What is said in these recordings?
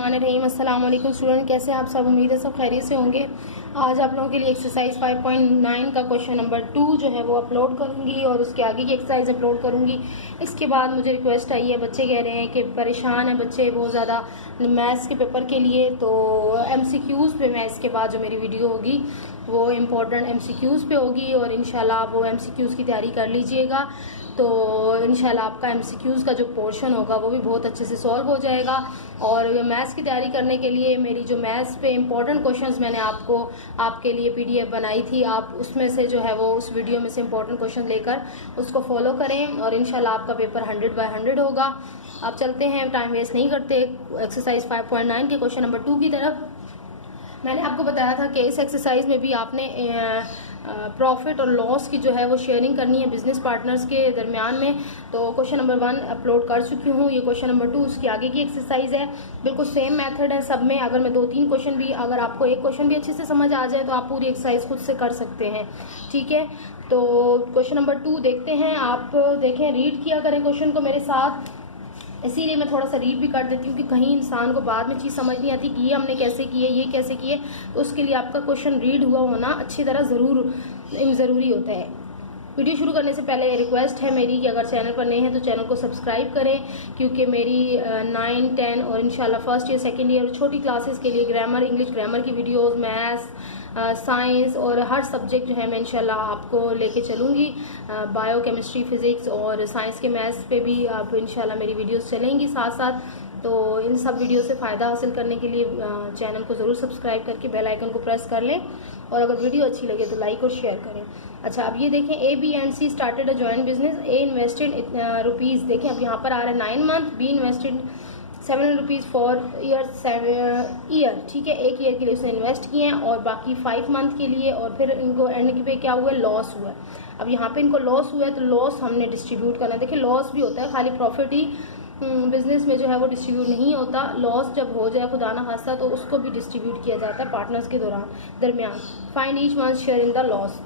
बिस्मिल्लाहिर्रहमानिर्रहीम। अस्सलाम वालेकुम स्टूडेंट, कैसे हैं आप सब? उम्मीद है सब खैरियत से होंगे। आज आप लोगों के लिए एक्सरसाइज 5.9 का क्वेश्चन नंबर 2 जो है वो अपलोड करूंगी और उसके आगे की एक्सरसाइज अपलोड करूंगी। इसके बाद मुझे रिक्वेस्ट आई है, बच्चे कह रहे हैं कि परेशान हैं बच्चे बहुत ज़्यादा मैथ्स के पेपर के लिए, तो MCQs पे मैं इसके बाद जो मेरी वीडियो होगी वो इम्पोर्टेंट MCQs पे होगी और इंशाल्लाह आप वो MCQs की तैयारी कर लीजिएगा। तो इंशाल्लाह आपका MCQs का जो पोर्शन होगा वो भी बहुत अच्छे से सॉल्व हो जाएगा। और मैथ्स की तैयारी करने के लिए मेरी जो मैथ्स पे इम्पोर्टेंट क्वेश्चंस मैंने आपके लिए PDF बनाई थी, आप उसमें से जो है वो उस वीडियो में से इम्पोर्टेंट क्वेश्चन लेकर उसको फॉलो करें और इंशाल्लाह आपका पेपर 100/100 होगा। अब चलते हैं, टाइम वेस्ट नहीं करते, एक्सरसाइज 5.9 के क्वेश्चन नंबर 2 की तरफ। मैंने आपको बताया था कि इस एक्सरसाइज में भी आपने प्रॉफिट और लॉस की जो है वो शेयरिंग करनी है बिजनेस पार्टनर्स के दरमियान में। तो क्वेश्चन नंबर 1 अपलोड कर चुकी हूँ, ये क्वेश्चन नंबर 2 उसकी आगे की एक्सरसाइज है। बिल्कुल सेम मेथड है सब में। अगर मैं 2-3 क्वेश्चन भी, अगर आपको एक क्वेश्चन भी अच्छे से समझ आ जाए तो आप पूरी एक्सरसाइज खुद से कर सकते हैं, ठीक है। तो क्वेश्चन नंबर 2 देखते हैं। आप देखें, रीड किया करें क्वेश्चन को मेरे साथ, इसीलिए मैं थोड़ा सा रीड भी कर देती हूँ कि कहीं इंसान को बाद में चीज़ समझ नहीं आती कि ये हमने कैसे किए, ये कैसे किए। तो उसके लिए आपका क्वेश्चन रीड हुआ होना अच्छी तरह ज़रूरी होता है। वीडियो शुरू करने से पहले रिक्वेस्ट है मेरी कि अगर चैनल पर नए हैं तो चैनल को सब्सक्राइब करें, क्योंकि मेरी 9, 10 और इंशाल्लाह फर्स्ट ईयर, सेकेंड ईयर और छोटी क्लासेस के लिए ग्रामर, इंग्लिश ग्रामर की वीडियोस, मैथ्स, साइंस और हर सब्जेक्ट जो है मैं इंशाल्लाह आपको लेके चलूँगी। बायो, केमिस्ट्री, फिज़िक्स और साइंस के मैथ्स पे भी आप इंशाल्लाह मेरी वीडियोस चलेंगी साथ साथ। तो इन सब वीडियो से फ़ायदा हासिल करने के लिए चैनल को ज़रूर सब्सक्राइब करके बेल आइकन को प्रेस कर लें और अगर वीडियो अच्छी लगे तो लाइक और शेयर करें। अच्छा, अब ये देखें, A, B and C started a joint business. A invested rupees, देखें अब यहाँ पर आ रहा है 9 month, B invested 700 rupees for year, ठीक है। एक ईयर के लिए उसने इन्वेस्ट किए हैं और बाकी 5 मंथ के लिए, और फिर इनको एंड पे क्या हुआ, लॉस हुआ। अब यहाँ पे इनको लॉस हुआ है तो लॉस हमने डिस्ट्रीब्यूट करना है। देखिए लॉस भी होता है, खाली प्रॉफिट ही बिजनेस में जो है वो डिस्ट्रीब्यूट नहीं होता। लॉस जब हो जाए खुदा ना खास्ता तो उसको भी डिस्ट्रीब्यूट किया जाता है पार्टनर्स के दरमियान। Find each one share in the loss.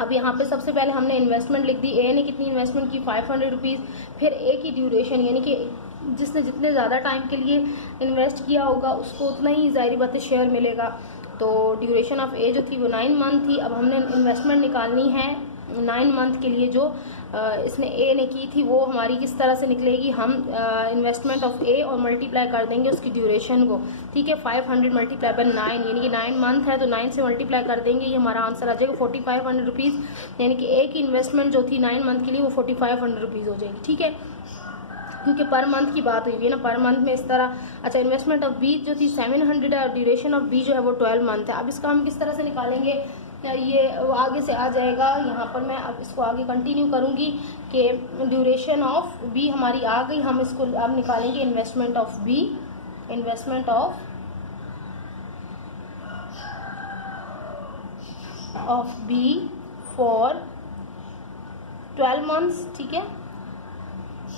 अब यहाँ पे सबसे पहले हमने इन्वेस्टमेंट लिख दी। ए ने कितनी इन्वेस्टमेंट की, 500 रुपीज़। फिर ए की ड्यूरेशन, यानी कि जिसने जितने ज़्यादा टाइम के लिए इन्वेस्ट किया होगा उसको उतना ही ज़ाहिर बात है शेयर मिलेगा। तो ड्यूरेशन ऑफ ए जो थी वो 9 मंथ थी। अब हमने इन्वेस्टमेंट निकालनी है 9 मंथ के लिए जो इसने ए ने की थी, वो हमारी किस तरह से निकलेगी। हम इन्वेस्टमेंट ऑफ ए और मल्टीप्लाई कर देंगे उसकी ड्यूरेशन को, ठीक है। 500 मल्टीप्लाई बाय 9, यानी कि 9 मंथ है तो 9 से मल्टीप्लाई कर देंगे, ये हमारा आंसर आ जाएगा 4500 रुपीज़। यानी कि ए की इन्वेस्टमेंट जो थी 9 मंथ के लिए वो 4500 रुपीज़ हो जाएगी, ठीक है, क्योंकि पर मंथ की बात हुई है ना, पर मंथ में इस तरह। अच्छा, इन्वेस्टमेंट ऑफ बी जो थी 700 है और ड्यूरेशन ऑफ बी जो है वो 12 मंथ है। अब इसका हम किस तरह से निकालेंगे, ये आगे से आ जाएगा। यहाँ पर मैं अब इसको आगे कंटिन्यू करूँगी कि ड्यूरेशन ऑफ बी हमारी आ गई, हम इसको अब निकालेंगे investment of B. Investment of B for 12 months, ठीक है,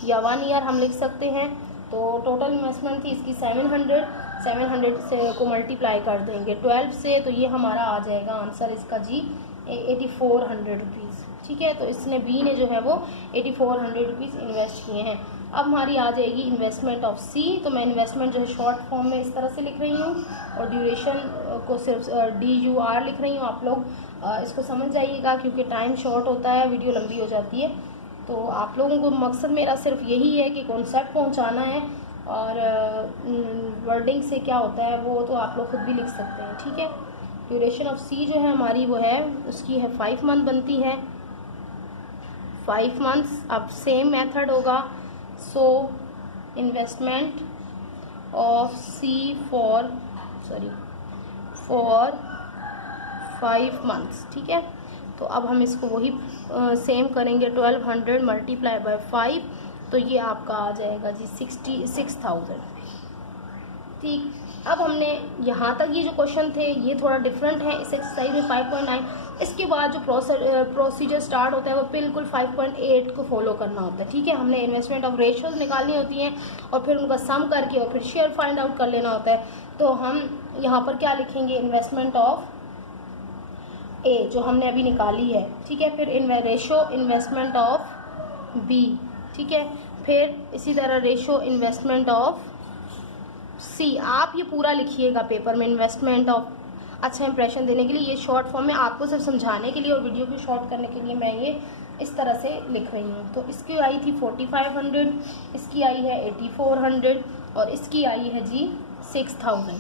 या 1 ईयर हम लिख सकते हैं। तो टोटल इन्वेस्टमेंट थी इसकी 700 से को मल्टीप्लाई कर देंगे 12 से, तो ये हमारा आ जाएगा आंसर इसका जी 8400 रुपीज़, ठीक है। तो इसने बी ने जो है वो 8400 रुपीज़ इन्वेस्ट किए हैं। अब हमारी आ जाएगी इन्वेस्टमेंट ऑफ सी। तो मैं इन्वेस्टमेंट जो है शॉर्ट फॉर्म में इस तरह से लिख रही हूँ और ड्यूरेशन को सिर्फ DUR लिख रही हूँ। आप लोग इसको समझ जाइएगा क्योंकि टाइम शॉर्ट होता है, वीडियो लंबी हो जाती है। तो आप लोगों को मकसद मेरा सिर्फ यही है कि कॉन्सेप्ट पहुंचाना है और वर्डिंग से क्या होता है वो तो आप लोग खुद भी लिख सकते हैं, ठीक है। ड्यूरेशन ऑफ सी जो है हमारी वो है, उसकी है 5 मंथ बनती है, 5 मंथ्स। अब सेम मेथड होगा। So investment of C for 5 months, ठीक है। तो अब हम इसको वही सेम करेंगे, 1200 मल्टीप्लाई बाय 5, तो ये आपका आ जाएगा जी 66,000, ठीक। अब हमने यहाँ तक ये जो क्वेश्चन थे ये थोड़ा डिफरेंट है इस एक्सरसाइज में 5.9। इसके बाद जो प्रोसीजर स्टार्ट होता है वो बिल्कुल 5.8 को फॉलो करना होता है, ठीक है। हमने इन्वेस्टमेंट ऑफ रेशियोज निकालनी होती हैं और फिर उनका सम करके और फिर शेयर फाइंड आउट कर लेना होता है। तो हम यहाँ पर क्या लिखेंगे, इन्वेस्टमेंट ऑफ ए जो हमने अभी निकाली है, ठीक है। फिर रेशो इन्वेस्टमेंट ऑफ बी, ठीक है। फिर इसी तरह रेशो इन्वेस्टमेंट ऑफ सी, आप ये पूरा लिखिएगा पेपर में, इन्वेस्टमेंट ऑफ अच्छा इंप्रेशन देने के लिए। ये शॉर्ट फॉर्म में आपको सिर्फ समझाने के लिए और वीडियो को शॉर्ट करने के लिए मैं ये इस तरह से लिख रही हूँ। तो इसकी आई थी 4500, इसकी आई है 8400 और इसकी आई है जी 6000।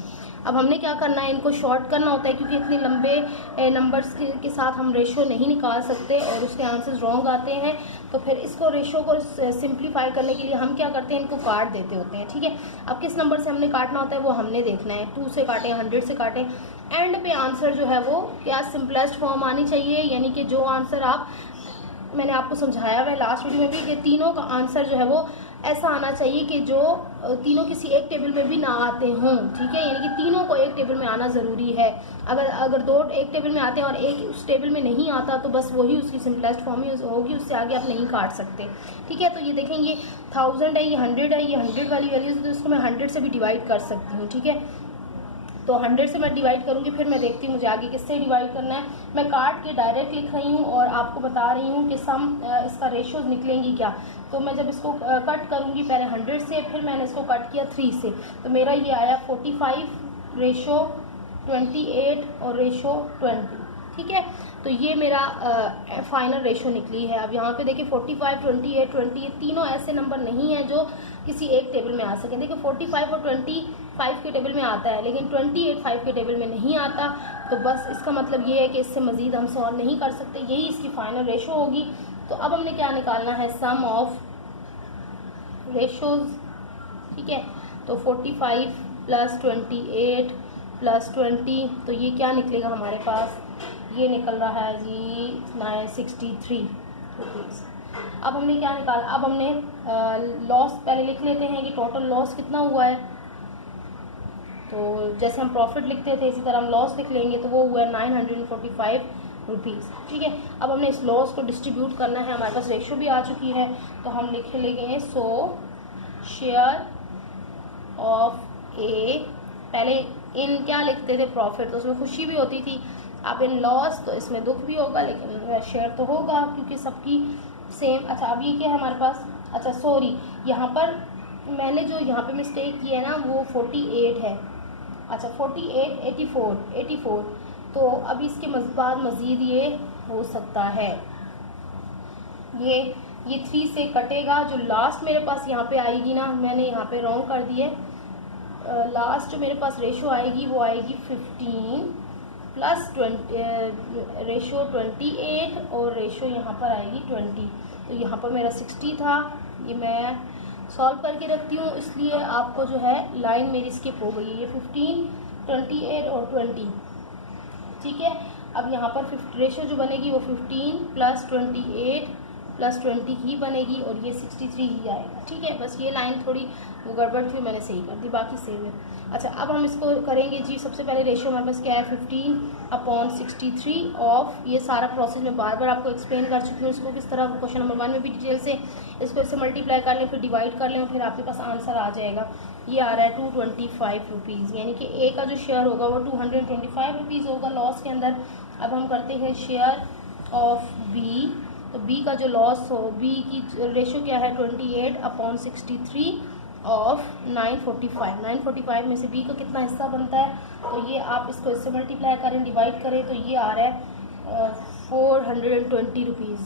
अब हमने क्या करना है, इनको शॉर्ट करना होता है क्योंकि इतने लंबे नंबर्स के साथ हम रेशो नहीं निकाल सकते और उसके आंसर्स रॉन्ग आते हैं। तो फिर इसको रेशो को सिंप्लीफाई करने के लिए हम क्या करते हैं, इनको काट देते होते हैं। ठीक है, अब किस नंबर से हमने काटना होता है वो हमने देखना है, 2 से काटें, 100 से काटें। एंड पे आंसर जो है वो क्या सिंपलेस्ट फॉर्म आनी चाहिए, यानी कि जो आंसर मैंने आपको समझाया हुआ है लास्ट वीडियो में भी कि तीनों का आंसर जो है वो ऐसा आना चाहिए कि जो तीनों किसी एक टेबल में भी ना आते हों। ठीक है, यानी कि तीनों को एक टेबल में आना ज़रूरी है। अगर 2 एक टेबल में आते हैं और एक उस टेबल में नहीं आता तो बस वही उसकी सिंपलेस्ट फॉर्म ही होगी, उससे आगे आप नहीं काट सकते। ठीक है, तो ये देखें, ये 1000 है, ये 100 है, ये 100 वाली वैल्यूज तो इसको मैं 100 से भी डिवाइड कर सकती हूँ। ठीक है, तो 100 से मैं डिवाइड करूँगी, फिर मैं देखती हूँ मुझे आगे किससे डिवाइड करना है। मैं काट के डायरेक्ट लिख रही हूँ और आपको बता रही हूँ कि सम इसका रेशोज़ निकलेंगी क्या। तो मैं जब इसको कट करूँगी पहले 100 से, फिर मैंने इसको कट किया 3 से, तो मेरा ये आया 45 रेशो 28 और रेशो 20। ठीक है, तो ये मेरा फाइनल रेशो निकली है। अब यहाँ पे देखिए 45, 28, 20 ये तीनों ऐसे नंबर नहीं हैं जो किसी एक टेबल में आ सकें। देखिए 45 और 25 के टेबल में आता है, लेकिन 28 5 के टेबल में नहीं आता। तो बस इसका मतलब ये है कि इससे मज़ीद हम सॉल्व नहीं कर सकते, यही इसकी फाइनल रेशो होगी। तो अब हमने क्या निकालना है, सम ऑफ रेशोज़। ठीक है, तो 45 + 28 + 20, तो ये क्या निकलेगा हमारे पास, ये निकल रहा है जी 963 रुपीज़। अब हमने क्या निकाला, अब हमने लॉस पहले लिख लेते हैं कि टोटल लॉस कितना हुआ है। तो जैसे हम प्रॉफिट लिखते थे इसी तरह हम लॉस लिख लेंगे, तो वो हुआ है 945 रुपीज़। ठीक है, अब हमने इस लॉस को डिस्ट्रीब्यूट करना है, हमारे पास रेशो भी आ चुकी है, तो हम लिख लेंगे 100 शेयर ऑफ ए। पहले इन क्या लिखते थे, प्रॉफिट, तो उसमें खुशी भी होती थी। अब इन लॉस, तो इसमें दुख भी होगा, लेकिन शेयर तो होगा क्योंकि सबकी सेम। अच्छा, अब ये क्या है हमारे पास, अच्छा सॉरी, यहाँ पर मैंने जो यहाँ पे मिस्टेक की है ना वो 48 है। अच्छा 48, 84, तो अब इसके बाद मज़ीद ये हो सकता है, ये 3 से कटेगा। जो लास्ट मेरे पास यहाँ पे आएगी ना, मैंने यहाँ पे रॉन्ग कर दिया, लास्ट जो मेरे पास रेशो आएगी वो आएगी 15 + 20 रेशो 28 और रेशो यहाँ पर आएगी 20। तो यहाँ पर मेरा 60 था, ये मैं सॉल्व करके रखती हूँ, इसलिए आपको जो है लाइन मेरी स्किप हो गई है। ये 15, 28 और 20। ठीक है, अब यहाँ पर रेशो जो बनेगी वो 15 + 28 + 20 ही बनेगी और ये 63 ही आएगा। ठीक है, बस ये लाइन थोड़ी वो गड़बड़ थी, मैंने सही कर दी, बाकी सेम है। अच्छा, अब हम इसको करेंगे जी। सबसे पहले रेशो हमारे पास क्या है, 15/63 ऑफ, ये सारा प्रोसेस मैं बार बार आपको एक्सप्लेन कर चुकी हूँ इसको किस तरह, क्वेश्चन नंबर 1 में भी डिटेल से। इसको इससे मल्टीप्लाई कर लें, फिर डिवाइड कर लें और फिर आपके पास आंसर आ जाएगा। ये आ रहा है 225 रुपीज़, यानी कि ए का जो शेयर होगा वो 225 रुपीज़ होगा लॉस के अंदर। अब हम करते हैं शेयर ऑफ बी, तो बी का जो लॉस हो, बी की रेशो क्या है 28/63 ऑफ 945। 945 में से बी का कितना हिस्सा बनता है, तो ये आप इसको इससे मल्टीप्लाई करें, डिवाइड करें, तो ये आ रहा है 420 रुपीज़,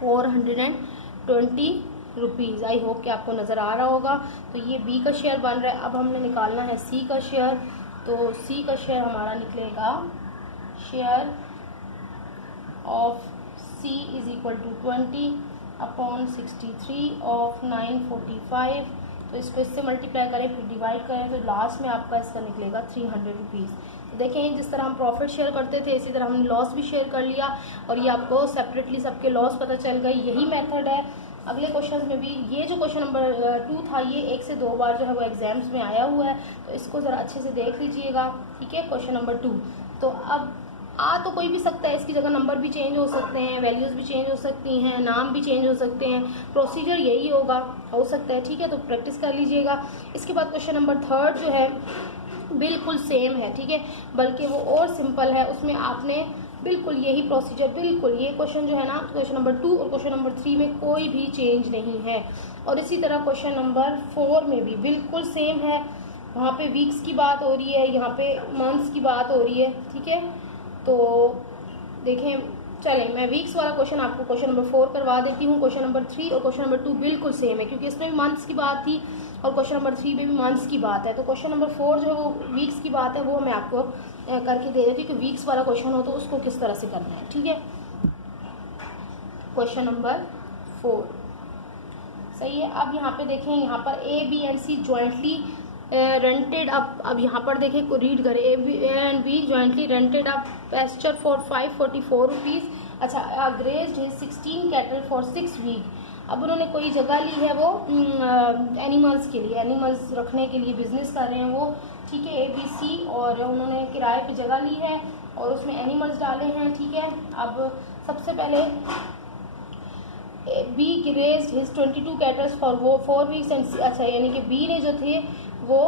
420 रुपीज़। आई होप कि आपको नज़र आ रहा होगा। तो ये बी का शेयर बन रहा है। अब हमने निकालना है सी का शेयर, तो सी का शेयर हमारा निकलेगा, शेयर ऑफ C = 20/63 ऑफ 945। तो इसको इससे मल्टीप्लाई करें, फिर डिवाइड करें, तो लास्ट में आपका इसका निकलेगा 300 रुपीज़। तो देखें, जिस तरह हम प्रॉफिट शेयर करते थे इसी तरह हमने लॉस भी शेयर कर लिया और ये आपको सेपरेटली सबके लॉस पता चल गई। यही मेथड है अगले क्वेश्चन में भी। ये जो क्वेश्चन नंबर 2 था ये 1 से 2 बार जो है वो एग्जाम्स में आया हुआ है, तो इसको ज़रा अच्छे से देख लीजिएगा। ठीक है, क्वेश्चन नंबर 2। तो अब तो कोई भी सकता है, इसकी जगह नंबर भी चेंज हो सकते हैं, वैल्यूज़ भी चेंज हो सकती हैं, नाम भी चेंज हो सकते हैं, प्रोसीजर यही होगा, हो सकता है। ठीक है, तो प्रैक्टिस कर लीजिएगा। इसके बाद क्वेश्चन नंबर 3 जो है बिल्कुल सेम है। ठीक है, बल्कि वो और सिंपल है, उसमें आपने बिल्कुल यही प्रोसीजर, बिल्कुल ये क्वेश्चन जो है ना, क्वेश्चन नंबर 2 और क्वेश्चन नंबर 3 में कोई भी चेंज नहीं है। और इसी तरह क्वेश्चन नंबर 4 में भी बिल्कुल सेम है, वहाँ पे वीक्स की बात हो रही है, यहाँ पे मंथ्स की बात हो रही है, ठीक है। तो देखें, चलें मैं वीक्स वाला क्वेश्चन आपको क्वेश्चन नंबर 4 करवा देती हूँ। क्वेश्चन नंबर 3 और क्वेश्चन नंबर 2 बिल्कुल सेम है, क्योंकि इसमें भी मंथ्स की बात थी और क्वेश्चन नंबर 3 में भी मंथ्स की बात है। तो क्वेश्चन नंबर 4 जो है वो वीक्स की बात है, वो मैं आपको करके दे देती हूँ कि वीक्स वाला क्वेश्चन हो तो उसको किस तरह से करना है, ठीक है। क्वेश्चन नंबर 4 सही है। अब यहाँ पे देखें, यहाँ पर A B and C jointly rented up, अब यहाँ पर देखें को रीड करें, A and B jointly rented up pasture for 544 rupees. अच्छा, grazed his 16 cattle for 6 week. अब उन्होंने कोई जगह ली है वो एनिमल्स के लिए, एनिमल्स रखने के लिए बिजनेस कर रहे हैं वो, ठीक है, ए बी सी, और उन्होंने किराए पे जगह ली है और उसमें एनिमल्स डाले हैं, ठीक है। अब सबसे पहले B grazed his 22 cattles for वो 4 वीक्स एंड, अच्छा यानी कि बी ने जो थे वो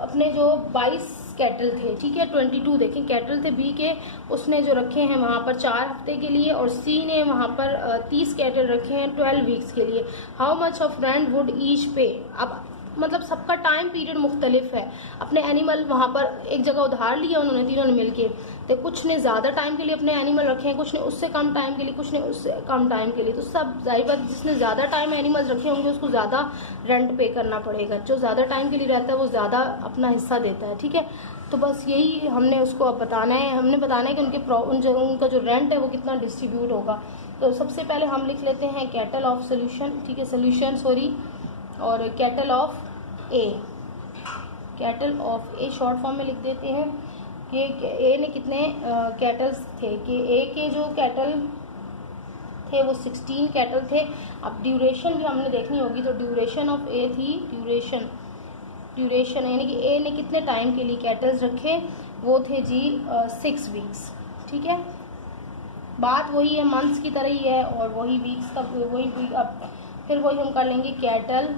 अपने जो 22 कैटल थे, ठीक है, 22 देखें कैटल थे बी के, उसने जो रखे हैं वहाँ पर 4 हफ्ते के लिए, और सी ने वहाँ पर 30 कैटल रखे हैं 12 वीक्स के लिए। How much of rent would each पे। अब मतलब सबका टाइम पीरियड मुख्तलिफ है। अपने एनिमल वहाँ पर एक जगह उधार लिया उन्होंने तीनों ने मिलके, तो कुछ ने ज़्यादा टाइम के लिए अपने एनिमल रखे हैं, कुछ ने उससे कम टाइम के लिए, कुछ ने उससे कम टाइम के लिए। तो सब जाहिर बात, जिसने ज़्यादा टाइम एनिमल्स रखे होंगे उसको ज़्यादा रेंट पे करना पड़ेगा, जो ज़्यादा टाइम के लिए रहता है वो ज़्यादा अपना हिस्सा देता है, ठीक है। तो बस यही हमने उसको अब बताना है, हमने बताना है कि उनका जो रेंट है वो कितना डिस्ट्रीब्यूट होगा। तो सबसे पहले हम लिख लेते हैं कैटल ऑफ सोल्यूशन, ठीक है, सोल्यूशन सॉरी, और cattle of A, cattle of A short form में लिख देते हैं कि ए ने कितने कैटल्स थे, कि ए के जो कैटल थे वो 16 कैटल थे। अब ड्यूरेशन भी हमने देखनी होगी, तो ड्यूरेशन ऑफ ए थी, ड्यूरेशन यानी कि ए ने कितने टाइम के लिए कैटल्स रखे, वो थे जी 6 वीक्स, ठीक है। बात वही है, मंथ्स की तरह ही है, और वही वीक्स का वही वीक। अब फिर वही हम कर लेंगे cattle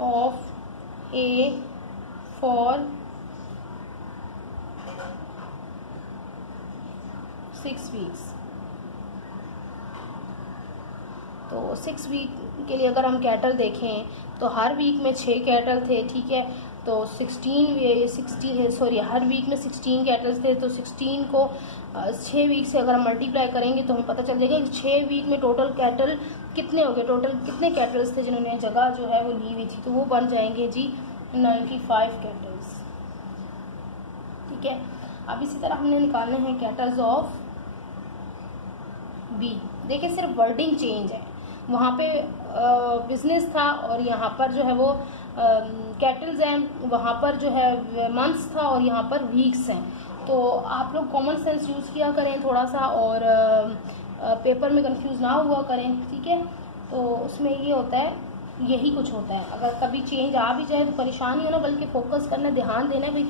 of A for 6 weeks. तो 6 वीक के लिए अगर हम कैटल देखें तो हर वीक में 6 कैटल थे, ठीक है। तो 16 सॉरी हर वीक में 16 कैटल्स थे, तो 16 को 6 वीक से अगर हम मल्टीप्लाई करेंगे तो हमें पता चल जाएगा कि 6 वीक में टोटल कैटल कितने हो गए, टोटल कितने कैटल्स थे जिन्होंने जगह जो है वो ली हुई थी। तो वो बन जाएंगे जी 95 कैटल्स, ठीक है। अब इसी तरह हमने निकालने हैं कैटल्स ऑफ बी। देखिए सिर्फ वर्डिंग चेंज है, वहाँ पे बिजनेस था और यहाँ पर जो है वो कैटल्स हैं, वहाँ पर जो है मंथ्स था और यहाँ पर वीक्स हैं। तो आप लोग कॉमन सेंस यूज़ किया करें थोड़ा सा, और पेपर में कंफ्यूज ना हुआ करें, ठीक है। तो उसमें ये होता है, यही कुछ होता है, अगर कभी चेंज आ भी जाए तो परेशान नहीं होना, बल्कि फोकस करना, ध्यान देना, भाई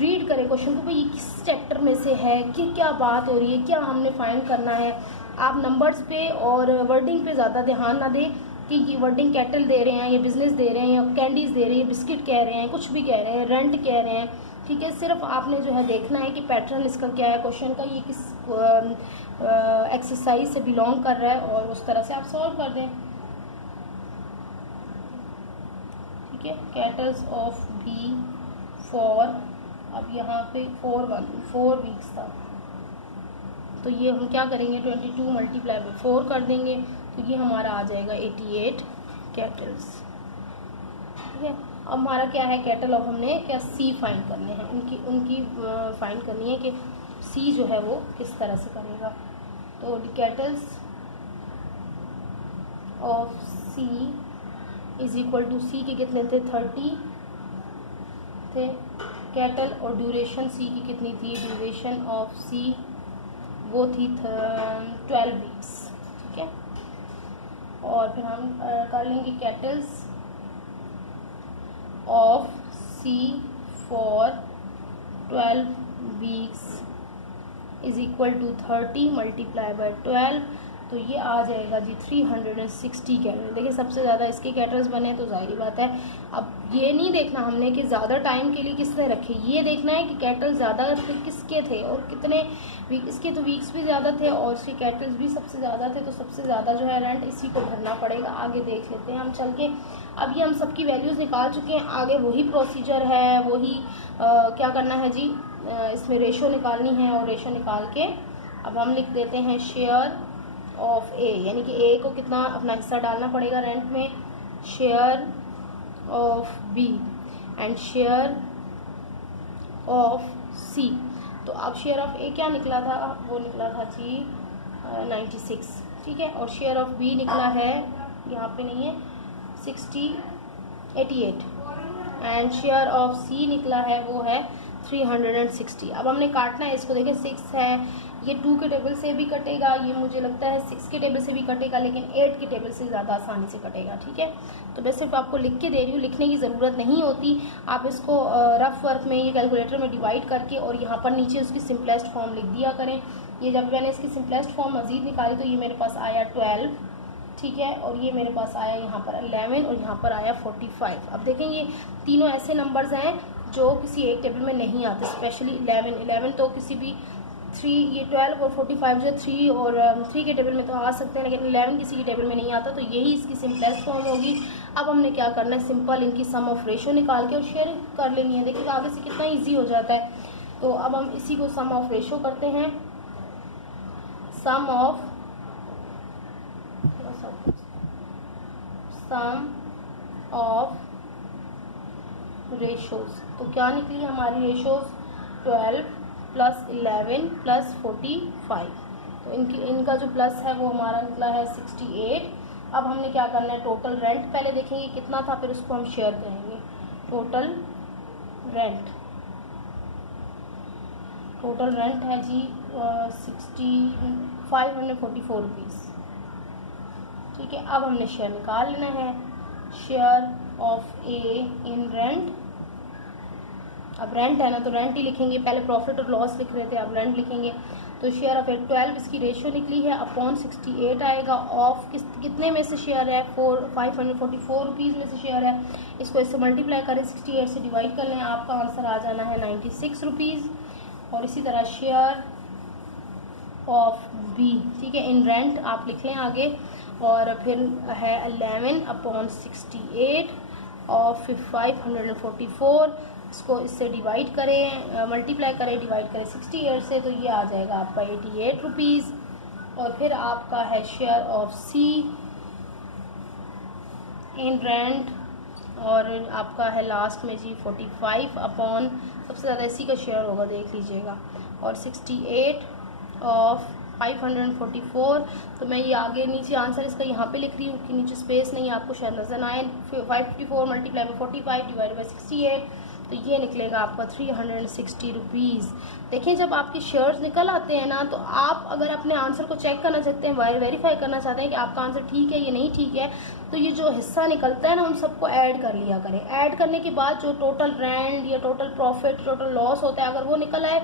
रीड करें क्वेश्चन को, भाई ये किस चैप्टर में से है, कि क्या बात हो रही है, क्या हमने फाइंड करना है। आप नंबर्स पे और वर्डिंग पे ज़्यादा ध्यान ना दें कि ये वर्डिंग कैटल दे रहे हैं या बिजनेस दे रहे हैं या कैंडीज़ दे रहे हैं, बिस्किट कह रहे हैं, कुछ भी कह रहे हैं, रेंट कह रहे हैं, ठीक है। सिर्फ आपने जो है देखना है कि पैटर्न इसका क्या है, क्वेश्चन का ये किस एक्सरसाइज से बिलोंग कर रहा है, और उस तरह से आप सॉल्व कर दें, ठीक है। कैटल्स ऑफ बी फॉर, अब यहाँ पे 4 वीक्स था, तो ये हम क्या करेंगे 22 मल्टीप्लाई बाई 4 कर देंगे, तो ये हमारा आ जाएगा 88 कैटल्स, ठीक है। अब हमारा क्या है, कैटल ऑफ हमने क्या सी फाइंड करने हैं, उनकी फाइंड करनी है कि सी जो है वो किस तरह से करेगा। तो cattles of C is equal to, C के कितने थे 30 थे कैटल, और ड्यूरेशन सी की कितनी थी, ड्यूरेशन ऑफ सी वो थी 12 वीक्स, ठीक है। और फिर हम कर लेंगे cattles of C for 12 weeks is equal to 30 multiply by 12, तो ये आ जाएगा जी 360 कैटल। देखिए सबसे ज़्यादा इसके कैटल्स बने तो जाहिर बात है, अब ये नहीं देखना हमने कि ज़्यादा टाइम के लिए किसने रखे, ये देखना है कि कैटल ज़्यादा किसके थे और कितने वीक। इसके तो वीक्स भी ज़्यादा थे और इसके कैटल्स भी सबसे ज़्यादा थे, तो सबसे ज़्यादा जो है रेंट इसी को भरना पड़ेगा। आगे देख लेते हैं हम चल के। अब ये हम सबकी वैल्यूज़ निकाल चुके हैं, आगे वही प्रोसीजर है, वही क्या करना है जी, इसमें रेशो निकालनी है और रेशो निकाल के अब हम लिख देते हैं शेयर ऑफ ए, यानी कि ए को कितना अपना हिस्सा डालना पड़ेगा रेंट में, share of B and share of C. तो अब शेयर ऑफ ए क्या निकला था, वो निकला था जी 96, ठीक है। और शेयर ऑफ बी निकला है, यहाँ पे नहीं है, 88 एंड शेयर ऑफ सी निकला है वो है 360। अब हमने काटना है इसको, देखिए 6 है, ये 2 के टेबल से भी कटेगा, ये मुझे लगता है 6 के टेबल से भी कटेगा, लेकिन 8 के टेबल से ज़्यादा आसानी से कटेगा, ठीक है। तो मैं सिर्फ आपको लिख के दे रही हूँ, लिखने की ज़रूरत नहीं होती। आप इसको रफ वर्क में ये कैलकुलेटर में डिवाइड करके और यहाँ पर नीचे उसकी सिंपलेस्ट फॉर्म लिख दिया करें। ये जब मैंने इसकी सिंपलेस्ट फॉर्म मज़ीद निकाली तो ये मेरे पास आया 12, ठीक है, और ये मेरे पास आया यहाँ पर 11 और यहाँ पर आया 45। अब देखें ये तीनों ऐसे नंबर्स हैं जो किसी एक टेबल में नहीं आते, स्पेशली 11 तो किसी भी 3, ये 12 और 45 जो 3 और 3 के टेबल में तो आ सकते हैं, लेकिन 11 किसी के टेबल में नहीं आता, तो यही इसकी सिंपलेस्ट फॉर्म होगी। अब हमने क्या करना है, सिंपल इनकी सम ऑफ रेशो निकाल के और शेयर कर लेनी है। देखिए आगे से कितना ईजी हो जाता है। तो अब हम इसी को सम ऑफ रेशो करते हैं, सम ऑफ रेशोज। तो क्या निकली हमारी रेशोज, 12 प्लस 11 प्लस 45। तो इनका जो प्लस है वो हमारा निकला है 68। अब हमने क्या करना है, टोटल रेंट पहले देखेंगे कितना था, फिर उसको हम शेयर करेंगे। टोटल रेंट है जी 544 रुपीज़, ठीक है। अब हमने शेयर निकाल लेना है, share of A in rent. अब रेंट है ना तो रेंट ही लिखेंगे, पहले प्रॉफिट और लॉस लिख रहे थे, अब रेंट लिखेंगे। तो शेयर ऑफ ए 12 इसकी रेशियो निकली है अपॉन 68 आएगा। ऑफ कितने में से शेयर है, 544 रुपीज़ में से शेयर है। इसको इससे मल्टीप्लाई करें, 68 से डिवाइड कर लें, आपका आंसर आ जाना है 96 रुपीज़। और इसी तरह शेयर ऑफ बी, ठीक है, इन रेंट आप लिख लें आगे। और फिर है 11 अपॉन 68 और फिर 544, इसको इससे डिवाइड करें, मल्टीप्लाई करें, डिवाइड करें 68 से, तो ये आ जाएगा आपका 88 रुपीज़। और फिर आपका है share of C in rent, और आपका है लास्ट में जी 45 अपॉन, सबसे ज़्यादा इसी का शेयर होगा देख लीजिएगा, और 68 ऑफ 544। तो मैं ये आगे नीचे आंसर इसका यहाँ पे लिख रही हूँ कि नीचे स्पेस नहीं, आपको शायद नजर ना आए। 554 मल्टीप्लाई बाई 45 डिवाइड बाई 68, तो ये निकलेगा आपका 360 रुपीज़। देखिए जब आपके शेयर्स निकल आते हैं ना, तो आप अगर अपने आंसर को चेक करना चाहते हैं, वेरीफाई करना चाहते हैं कि आपका आंसर ठीक है या नहीं ठीक है, तो ये जो हिस्सा निकलता है ना उन सबको ऐड कर लिया करें। ऐड करने के बाद जो टोटल रेंट या टोटल प्रॉफिट, टोटल लॉस होता है, अगर वो निकल आए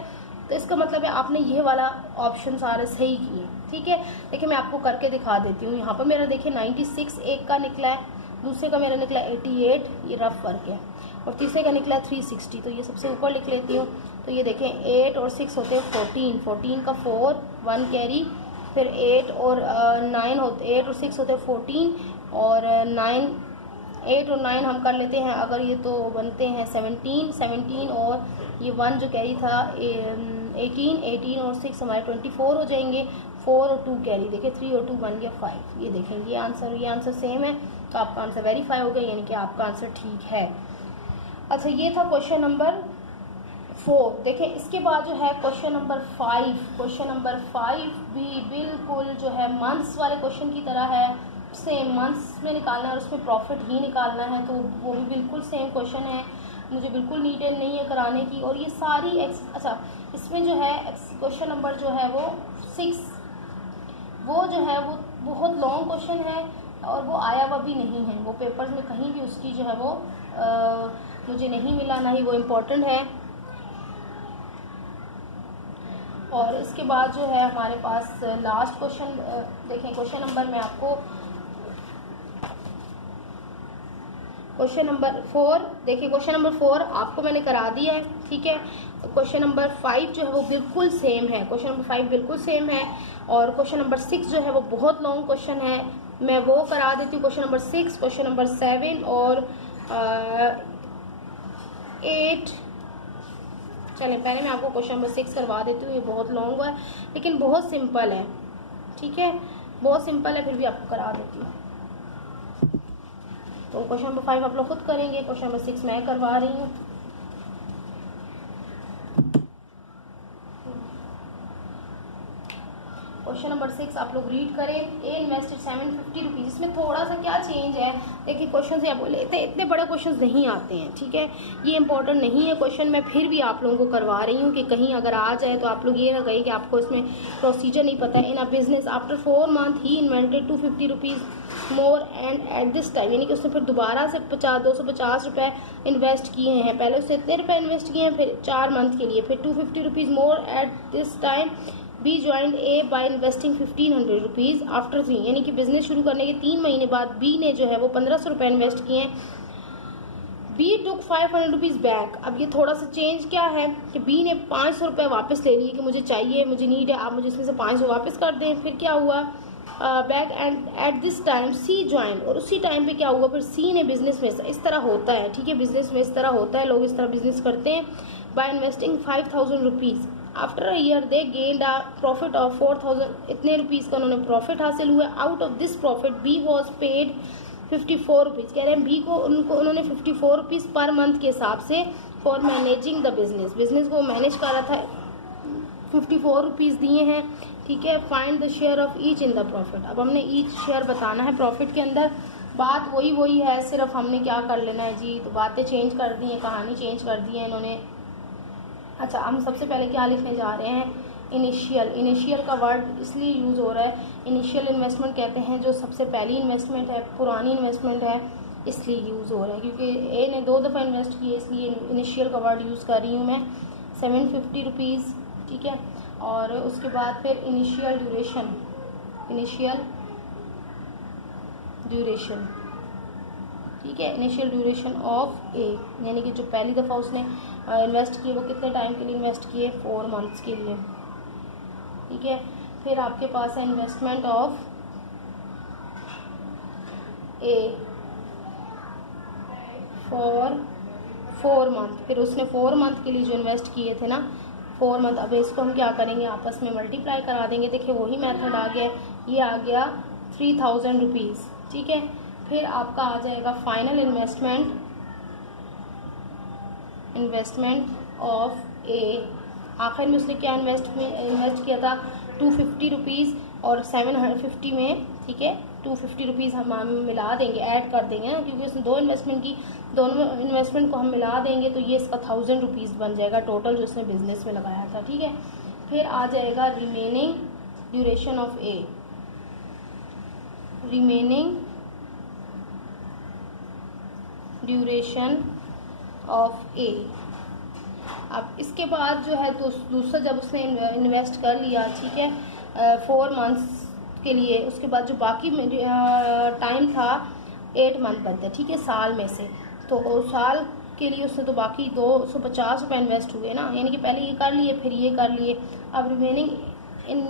तो इसका मतलब है आपने ये वाला ऑप्शन सारे सही किए, ठीक है। देखिए मैं आपको करके दिखा देती हूँ। यहाँ पर मेरा देखिए 96 एक का निकला है, दूसरे का मेरा निकला 88, ये रफ वर्क है, और तीसरे का निकला 360। तो ये सबसे ऊपर लिख लेती हूँ। तो ये देखें 8 और 6 होते हैं 14 का 4 1 कैरी, फिर 8 और 9 होते, 8 और 6 होते हैं 14, और 8 और 9 हम कर लेते हैं अगर ये, तो बनते हैं 17 और ये 1 जो कैरी था 18 और 6 हमारे 24 हो जाएंगे, 4 और 2 कैरी, देखिए 3 और 2 बन गया 5। ये देखें ये आंसर सेम है, तो आपका आंसर वेरीफाई हो गया, यानी कि आपका आंसर ठीक है। अच्छा ये था क्वेश्चन नंबर 4। देखें इसके बाद जो है क्वेश्चन नंबर 5, क्वेश्चन नंबर 5 भी बिल्कुल जो है मंथ्स वाले क्वेश्चन की तरह है, सेम मंथ्स में निकालना है और उसमें प्रॉफिट ही निकालना है, तो वो भी बिल्कुल सेम क्वेश्चन है, मुझे बिल्कुल नीड नहीं है कराने की। और ये सारी अच्छा इसमें जो है क्वेश्चन नंबर जो है वो 6, वो जो है वो बहुत लॉन्ग क्वेश्चन है और वो आया हुआ भी नहीं है, वो पेपर्स में कहीं भी उसकी जो है वो मुझे नहीं मिला, ना ही वो इम्पोर्टेंट है। और इसके बाद जो है हमारे पास लास्ट क्वेश्चन देखें। क्वेश्चन नंबर मैं आपको क्वेश्चन नंबर 4 देखिए, क्वेश्चन नंबर 4 आपको मैंने करा दिया है, ठीक है। क्वेश्चन नंबर 5 जो है वो बिल्कुल सेम है, क्वेश्चन नंबर 5 बिल्कुल सेम है। और क्वेश्चन नंबर 6 जो है वो बहुत लॉन्ग क्वेश्चन है, मैं वो करा देती हूँ। क्वेश्चन नंबर 6, क्वेश्चन नंबर 7 और 8। चलें पहले मैं आपको क्वेश्चन नंबर 6 करवा देती हूँ, ये बहुत लॉन्ग है लेकिन बहुत सिंपल है, ठीक है, बहुत सिंपल है, फिर भी आपको करा देती हूँ। तो क्वेश्चन नंबर 5 आप लोग खुद करेंगे, क्वेश्चन नंबर 6 मैं करवा रही हूँ। क्वेश्चन नंबर 6 आप लोग रीड करें। ए इन्वेस्टेड 750 रुपीज़। इसमें थोड़ा सा क्या चेंज है, देखिए क्वेश्चन से आप बोले इतने बड़े क्वेश्चन नहीं आते हैं, ठीक है, ये इंपॉर्टेंट नहीं है क्वेश्चन, मैं फिर भी आप लोगों को करवा रही हूँ कि कहीं अगर आ जाए तो आप लोग ये ना कहें कि आपको इसमें प्रोसीजर नहीं पता है। In a business after 4 month ही invented 250 rupees more and at this time, यानी कि उसने फिर दोबारा से 250 रुपये इन्वेस्ट किए हैं। पहले उसने इतने रुपये इन्वेस्ट किए हैं, फिर 4 मंथ के लिए, फिर 250 rupees more at this time. B joined A by investing 1500 rupees after 3, यानी कि बिजनेस शुरू करने के 3 महीने बाद बी ने जो है वो 1500 रुपये इन्वेस्ट किए हैं। बी टुक 500 रुपीज़ बैक। अब ये थोड़ा सा चेंज क्या है कि बी ने 500 रुपये वापस ले लिए कि मुझे चाहिए, मुझे नीड है, आप मुझे इसमें से 500 वापस कर दें। फिर क्या हुआ, back and at this time C join, और उसी टाइम पे क्या हुआ, फिर सी ने बिजनेस में, इस तरह होता है, ठीक है, बिजनेस में इस तरह होता है, लोग इस तरह बिजनेस करते हैं। By investing 5000 rupees after a year they gained a profit of 4000, इतने रुपीज़ का उन्होंने प्रॉफिट हासिल हुआ। Out of this profit B was paid 54 rupees, कह रहे हैं बी को उन्होंने 54 रुपीज़ पर मंथ के हिसाब से फॉर मैनेजिंग द बिजनेस को मैनेज कर रहा था, 54 रुपीज़ दिए हैं, ठीक है। Find the share of each in the profit. अब हमने ईच शेयर बताना है प्रॉफिट के अंदर, बात वही है, सिर्फ हमने क्या कर लेना है जी, तो बातें चेंज कर दी हैं, कहानी चेंज कर दी है इन्होंने। अच्छा, हम सबसे पहले क्या लिखने जा रहे हैं, इनिशियल का वर्ड इसलिए यूज़ हो रहा है, इनिशियल इन्वेस्टमेंट कहते हैं जो सबसे पहली इन्वेस्टमेंट है, पुरानी इन्वेस्टमेंट है, इसलिए यूज़ हो रहा है क्योंकि ए ने 2 दफ़ा इन्वेस्ट किए, इसलिए इनिशियल का वर्ड यूज़ कर रही हूँ मैं। 750 रुपीज़, ठीक है। और उसके बाद फिर इनिशियल ड्यूरेशन, ठीक है, इनिशियल ड्यूरेशन ऑफ ए, यानी कि जो पहली दफ़ा उसने इन्वेस्ट किए वो कितने टाइम के लिए इन्वेस्ट किए, 4 मंथ्स के लिए, ठीक है। फिर आपके पास है investment of A for 4 month, फिर उसने 4 मंथ के लिए जो इन्वेस्ट किए थे ना, 4 मंथ, अब इसको हम क्या करेंगे, आपस में मल्टीप्लाई करा देंगे। देखिए वही मेथड आ गया, ये आ गया 3000 रुपीज़, ठीक है। फिर आपका आ जाएगा फाइनल इन्वेस्टमेंट ऑफ ए, आखिर में उसने क्या इन्वेस्ट किया था, 250 रुपीज़ और 750 में, ठीक है, 250 रुपीज़ हम मिला देंगे, ऐड कर देंगे ना, क्योंकि उसने 2 इन्वेस्टमेंट की, दोनों इन्वेस्टमेंट को हम मिला देंगे तो ये इसका 1000 रुपीज़ बन जाएगा टोटल जो उसने बिजनेस में लगाया था, ठीक है। फिर आ जाएगा remaining duration of A, remaining duration of A. अब इसके बाद जो है तो दूसरा जब उसने इन्वेस्ट कर लिया, ठीक है, 4 मंथ्स के लिए, उसके बाद जो बाकी टाइम था 8 मंथ बनते, ठीक है, साल में से, तो साल के लिए उसने तो बाकी 250 रुपये इन्वेस्ट हुए ना, यानी कि पहले ये कर लिए फिर ये कर लिए। अब रिमेनिंग इन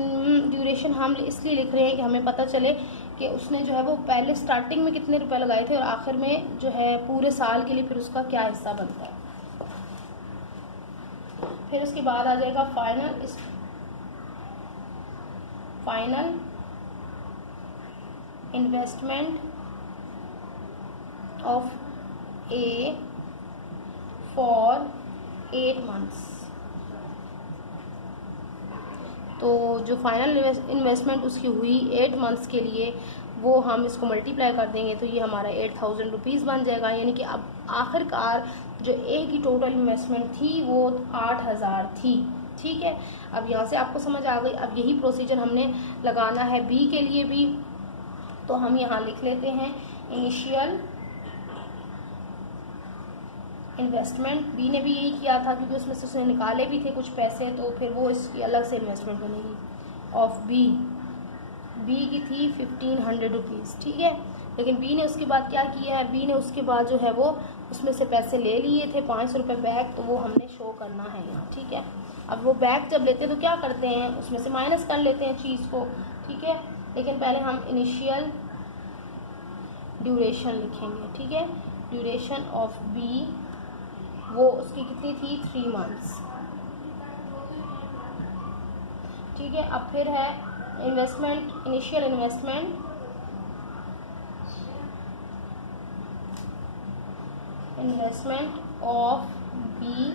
ड्यूरेशन हम इसलिए लिख रहे हैं कि हमें पता चले कि उसने जो है वो पहले स्टार्टिंग में कितने रुपए लगाए थे और आखिर में जो है पूरे साल के लिए फिर उसका क्या हिस्सा बनता है। फिर उसके बाद आ जाएगा final investment of A for 8 months. तो जो फाइनल इन्वेस्टमेंट उसकी हुई 8 मंथ्स के लिए, वो हम इसको मल्टीप्लाई कर देंगे तो ये हमारा 8000 रुपीज़ बन जाएगा, यानी कि अब आखिरकार जो ए की टोटल इन्वेस्टमेंट थी वो 8000 थी, ठीक है। अब यहाँ से आपको समझ आ गई। अब यही प्रोसीजर हमने लगाना है बी के लिए भी, तो हम यहाँ लिख लेते हैं इनिशियल इन्वेस्टमेंट बी ने भी यही किया था, क्योंकि उसमें से उसने निकाले भी थे कुछ पैसे, तो फिर वो इसकी अलग से इन्वेस्टमेंट बनेगी ऑफ बी। बी की थी 1500 रुपीज़, ठीक है। लेकिन बी ने उसके बाद क्या किया है, बी ने उसके बाद जो है वो उसमें से पैसे ले लिए थे 500 रुपये बैक, तो वो हमने शो करना है यहाँ, ठीक है। अब वो बैक जब लेते हैं तो क्या करते हैं, उसमें से माइनस कर लेते हैं चीज़ को, ठीक है। लेकिन पहले हम इनिशियल ड्यूरेशन लिखेंगे, ठीक है। ड्यूरेशन ऑफ बी वो उसकी कितनी थी, 3 मंथ्स, ठीक है। अब फिर है investment, initial investment of B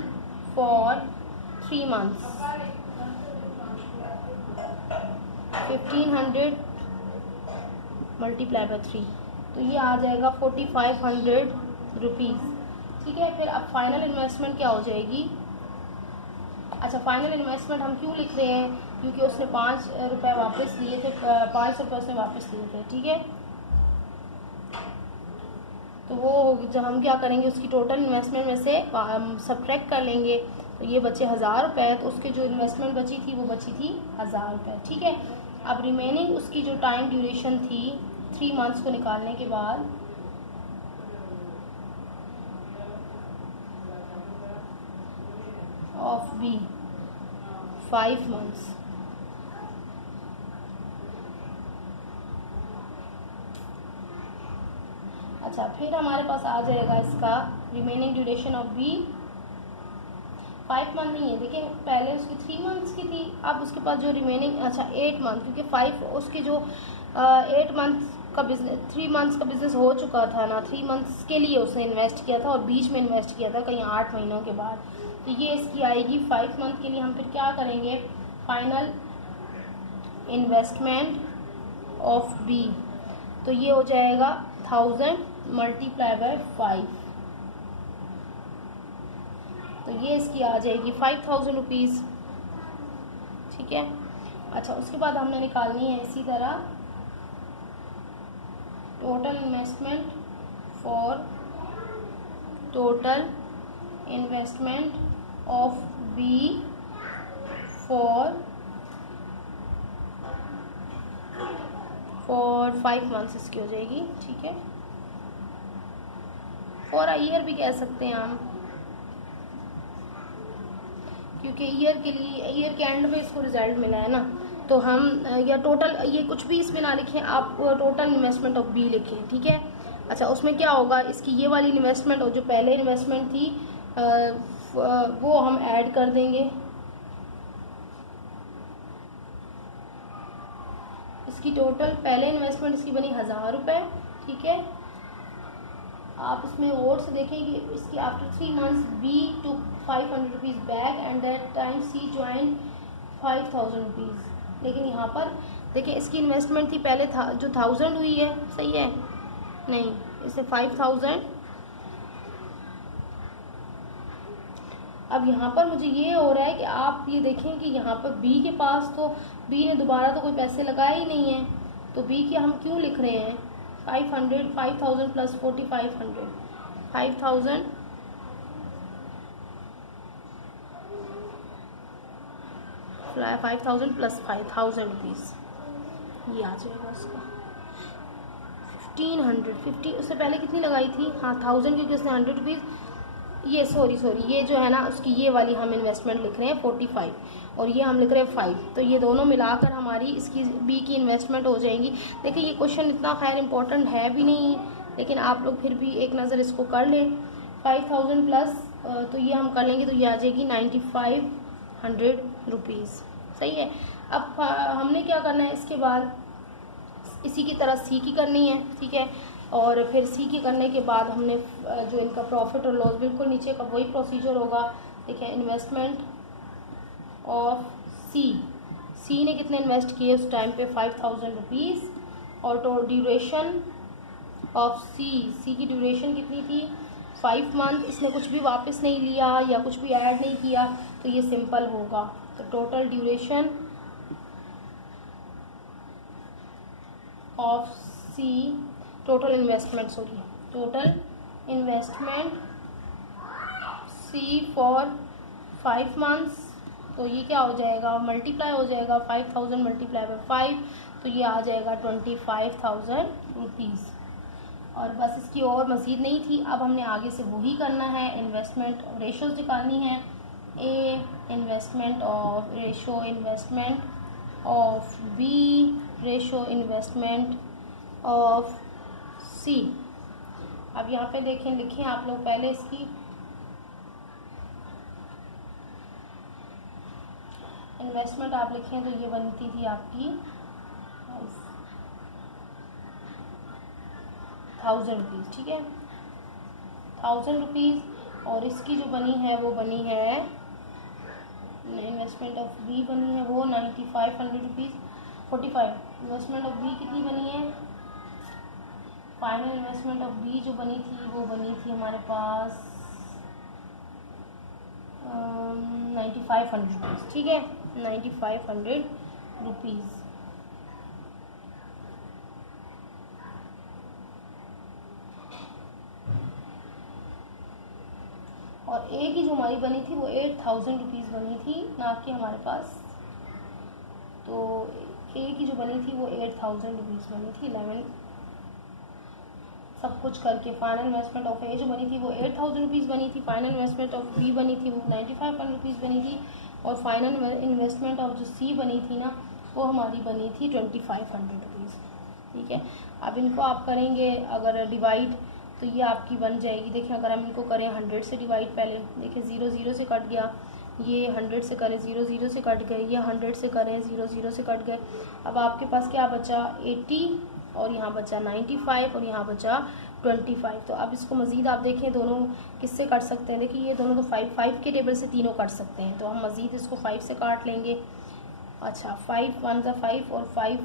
for 3 months, 1500 multiply by 3, तो ये आ जाएगा 4500 रुपीज़, ठीक है। फिर अब फाइनल इन्वेस्टमेंट क्या हो जाएगी, अच्छा फाइनल इन्वेस्टमेंट हम क्यों लिख रहे हैं, क्योंकि उसने 5 रुपये वापस लिए थे, 500 रुपये उसने वापस लिए थे, ठीक है। तो वो जब हम क्या करेंगे, उसकी टोटल इन्वेस्टमेंट में से सब्ट्रैक्ट कर लेंगे, तो ये बचे 1000 रुपये, तो उसकी जो इन्वेस्टमेंट बची थी वो बची थी 1000 रुपये, ठीक है। अब रिमेनिंग उसकी जो टाइम ड्यूरेशन थी 3 मंथ्स को निकालने के बाद ऑफ बी 5 मंथ्स, अच्छा फिर हमारे पास आ जाएगा इसका remaining duration of B 5 month नहीं है, देखिए पहले उसकी 3 मंथ्स की थी, अब उसके पास जो रिमेनिंग, अच्छा 8 मंथ, क्योंकि 5 उसके जो 8 मंथ का बिजनेस, 3 मंथ्स का बिजनेस हो चुका था ना, 3 मंथ्स के लिए उसने इन्वेस्ट किया था और बीच में इन्वेस्ट किया था कहीं 8 महीनों के बाद, तो ये इसकी आएगी 5 मंथ के लिए। हम फिर क्या करेंगे, फाइनल इन्वेस्टमेंट ऑफ बी, तो ये हो जाएगा 1000 मल्टीप्लाई बाय 5, तो ये इसकी आ जाएगी 5000 रुपीज़, ठीक है। अच्छा उसके बाद हमने निकालनी है इसी तरह total investment for total investment of B for 5 months इसकी हो जाएगी, ठीक है। फॉर अ ईयर भी कह सकते हैं हम, क्योंकि ईयर के लिए, ईयर के एंड में इसको रिजल्ट मिला है ना, तो हम या टोटल, ये कुछ भी इसमें ना लिखें आप, टोटल इन्वेस्टमेंट ऑफ बी लिखें, ठीक है। अच्छा उसमें क्या होगा, इसकी ये वाली इन्वेस्टमेंट और जो पहले इन्वेस्टमेंट थी वो हम ऐड कर देंगे, इसकी टोटल पहले इन्वेस्टमेंट इसकी बनी 1000 रुपये, ठीक है। आप इसमें और से देखें कि इसकी after 3 months B to 500 rupees back and that time C join 5000 rupees, लेकिन यहाँ पर देखिए इसकी इन्वेस्टमेंट थी पहले था जो 1000 हुई है, सही है, नहीं इससे 5000। अब यहाँ पर मुझे ये हो रहा है कि आप ये देखें कि यहाँ पर बी के पास तो बी ने दोबारा तो कोई पैसे लगाए ही नहीं है, तो बी के हम क्यों लिख रहे हैं 5000 प्लस 4500, 5000 प्लस 5000 रुपीज़, ये आ जाएगा उसका 1550। उससे पहले कितनी लगाई थी, हाँ 1000, क्योंकि उसने 100 रुपीज़, ये सॉरी ये जो है ना उसकी ये वाली हम इन्वेस्टमेंट लिख रहे हैं 45 और ये हम लिख रहे हैं 5, तो ये दोनों मिलाकर हमारी इसकी बी की इन्वेस्टमेंट हो जाएंगी। देखिए ये क्वेश्चन इतना खैर इंपॉर्टेंट है भी नहीं, लेकिन आप लोग फिर भी एक नज़र इसको कर लें। 5000 प्लस तो ये हम कर लेंगे, तो ये आ जाएगी 9500 रुपीज़, सही है। अब हमने क्या करना है, इसके बाद इसी की तरह सी की करनी है, ठीक है। और फिर सी की करने के बाद हमने जो इनका प्रॉफिट और लॉस बिल्कुल नीचे का वही प्रोसीजर होगा, ठीक है। इन्वेस्टमेंट ऑफ सी ने कितने इन्वेस्ट किए उस टाइम पे 5000 रुपीज़, और तो ड्यूरेशन ऑफ सी की ड्यूरेशन कितनी थी 5 मंथ, इसने कुछ भी वापस नहीं लिया या कुछ भी ऐड नहीं किया, तो ये सिंपल होगा। तो total duration of C, total investment C for 5 months, तो ये क्या हो जाएगा, मल्टीप्लाई हो जाएगा 5000 मल्टीप्लाई बाय 5, तो ये आ जाएगा 25,000 रुपीज़। और बस इसकी और मज़ीद नहीं थी, अब हमने आगे से वही करना है, इन्वेस्टमेंट रेशोज़ निकालनी है। A investment of ratio investment of B ratio investment of C. अब यहाँ पे देखें, लिखें आप लोग पहले इसकी इन्वेस्टमेंट आप लिखें तो ये बनती थी आपकी 1000 रुपीज़, ठीक है, 1000 रुपीज़। और इसकी जो बनी है वो बनी है, इन्वेस्टमेंट ऑफ बी बनी है वो 9500 रुपीज़ 45। इन्वेस्टमेंट ऑफ बी कितनी बनी है, फाइनल इन्वेस्टमेंट ऑफ बी जो बनी थी वो बनी थी हमारे पास 9500 रुपीज़, ठीक है, 9500 रुपीज़। और ए की जो हमारी बनी थी वो 8000 रुपीज़ बनी थी, ना कि हमारे पास, तो ए की जो बनी थी वो 8000 रुपीज़ बनी थी 11 सब कुछ करके। फाइनल इन्वेस्टमेंट ऑफ ए जो बनी थी वो 8000 रुपीज़ बनी थी, फाइनल इन्वेस्टमेंट ऑफ बी बनी थी वो 9500 रुपीज़ बनी थी, और फाइनल इन्वेस्टमेंट ऑफ जो सी बनी थी ना वो हमारी बनी थी 2500 रुपीज़, ठीक है। अब इनको आप करेंगे अगर डिवाइड तो ये आपकी बन जाएगी। देखिए अगर हम इनको करें 100 से डिवाइड, पहले देखिए 0 0 से कट गया, ये 100 से करें 0 0 से कट गए, ये 100 से करें 0 0 से कट गए। अब आपके पास क्या बचा 80, और यहाँ बचा 95, और यहाँ बचा 25। तो अब इसको मज़ीद आप देखें दोनों किससे काट सकते हैं, देखिए ये दोनों तो 5 के टेबल से तीनों काट सकते हैं, तो हम मज़ीद इसको 5 से काट लेंगे। अच्छा 5 1 ज़ा 5 और 5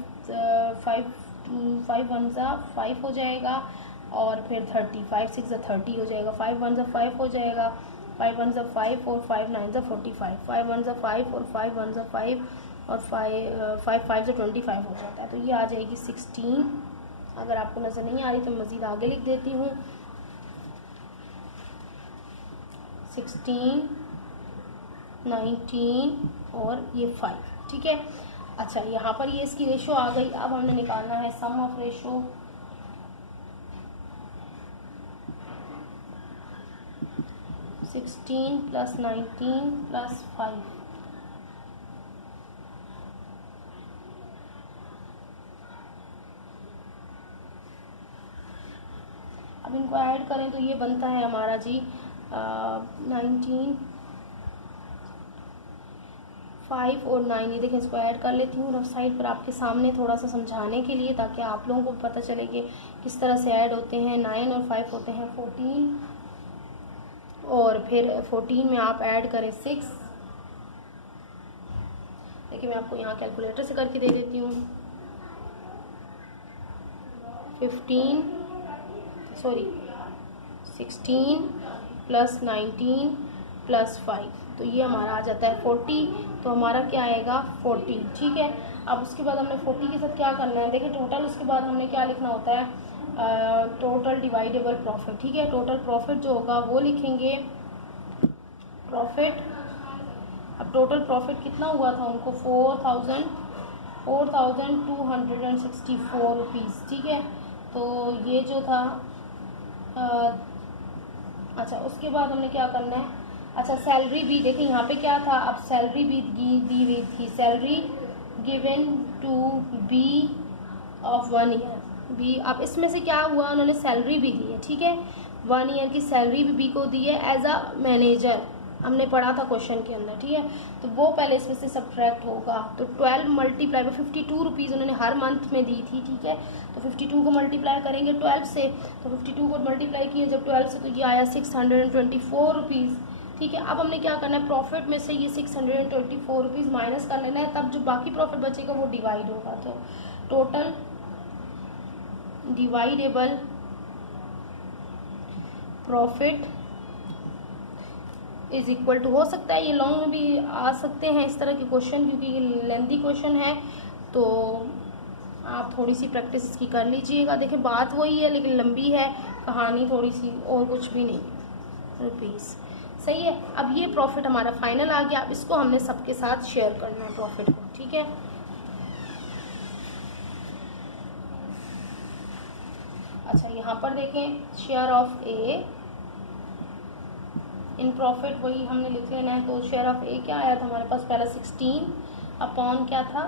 1 ज़ा 5 हो जाएगा, और फिर 30 5 6 ज़ा 30 हो जाएगा, 5 1 ज़ा 5 हो जाएगा, 5 1 ज़ा 5 और 5 9 ज़ा 45, 5 1 ज़ा 5 और 5 1 ज़ा 5 और 5 5 ज़ा 25 हो जाता है। तो ये आ जाएगी 16। अगर आपको नज़र नहीं आ रही तो मज़ीद आगे लिख देती हूँ, 16 19 और ये 5, ठीक है। अच्छा यहाँ पर ये इसकी रेशो आ गई। अब हमने निकालना है sum of ratio. Sixteen plus 19 plus 5, अब इनको ऐड करें तो ये बनता है हमारा जी 19 5 और 9। ये देखें इसको ऐड कर लेती हूँ रफ साइड पर आपके सामने थोड़ा सा समझाने के लिए, ताकि आप लोगों को पता चले कि किस तरह से ऐड होते हैं। 9 और 5 होते हैं 14, और फिर 14 में आप ऐड करें 6। देखिए मैं आपको यहाँ कैलकुलेटर से करके दे देती हूँ। 16 प्लस 19 प्लस 5, तो ये हमारा आ जाता है 40। तो हमारा क्या आएगा 40, ठीक है। अब उसके बाद हमने 40 के साथ क्या करना है, देखिए टोटल उसके बाद हमने क्या लिखना होता है, टोटल डिवाइडेबल प्रॉफिट, ठीक है। टोटल प्रॉफिट जो होगा वो लिखेंगे प्रॉफिट। अब टोटल प्रॉफिट कितना हुआ था उनको 4,264 रुपीज़, ठीक है। तो ये जो था अच्छा उसके बाद हमने क्या करना है, अच्छा सैलरी भी देखिए यहाँ पे क्या था, अब सैलरी भी दी हुई थी, salary given to B of 1 year B. अब इसमें से क्या हुआ, उन्होंने सैलरी भी दी है, ठीक है, 1 ईयर की सैलरी भी बी को दी है एज अ मैनेजर, हमने पढ़ा था क्वेश्चन के अंदर, ठीक है। तो वो पहले इसमें से सब्ट्रैक्ट होगा, तो 12 मल्टीप्लाई बाय 52 रुपीज़ उन्होंने हर मंथ में दी थी, ठीक है। तो 52 को मल्टीप्लाई करेंगे 12 से, तो 52 को मल्टीप्लाई किए जब 12 से तो ये आया 624 रुपीज़, ठीक है। अब हमने क्या करना है, प्रॉफिट में से ये 624 रुपीज़ माइनस कर लेना है, तब जो बाकी प्रॉफिट बचेगा वो डिवाइड होगा। तो total divisible profit is equal to, हो सकता है ये लॉन्ग में भी आ सकते हैं इस तरह के क्वेश्चन, क्योंकि ये लेंथी क्वेश्चन है, तो आप थोड़ी सी प्रैक्टिस इसकी कर लीजिएगा। देखिए बात वही है लेकिन लंबी है कहानी थोड़ी सी, और कुछ भी नहीं। रुपीज़ सही है। अब ये प्रॉफिट हमारा फाइनल आ गया, अब इसको हमने सबके साथ शेयर करना है प्रॉफिट को, ठीक है। अच्छा, यहाँ पर देखें share of A in profit, वही हमने लिख लेना है। तो शेयर ऑफ ए क्या आया था हमारे पास, पहला 16 अपॉन क्या था